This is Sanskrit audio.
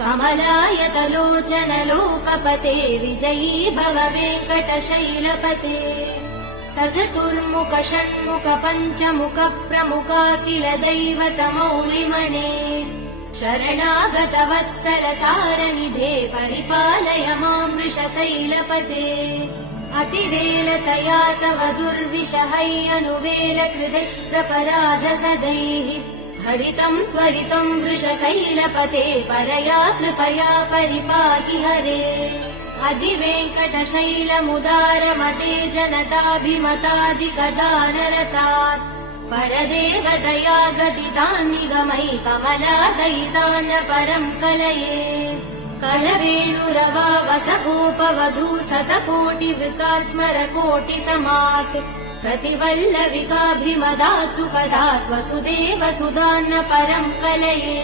कमलायतलोचन लोकपते विजयी भव वेङ्कटशैलपते सचतुर्मुख षण्मुख पञ्चमुख प्रमुखाखिल दैवतमौलिमणे शरणागत वत्सल सारनिधे परिपालय मां वृषशैलपते अतिवेलतया तव दुर्विषहैयनुवेल कृते प्रपराध सदैः हरितं त्वरितं वृषशैलपते परया कृपया परिपाहि हरे अधिवेङ्कटशैलमुदारमते जनताभिमतादिगदानरतात् परदेवदया गदितान् निगमै कमलादयितान् परं कलये कलवेणुरवावसगोपवधू शतकोटिवृतात् स्मरकोटिसमात् प्रतिवल्लविकाभिमदात् सुखदात् वसुदेव सुधान्न परं कलये।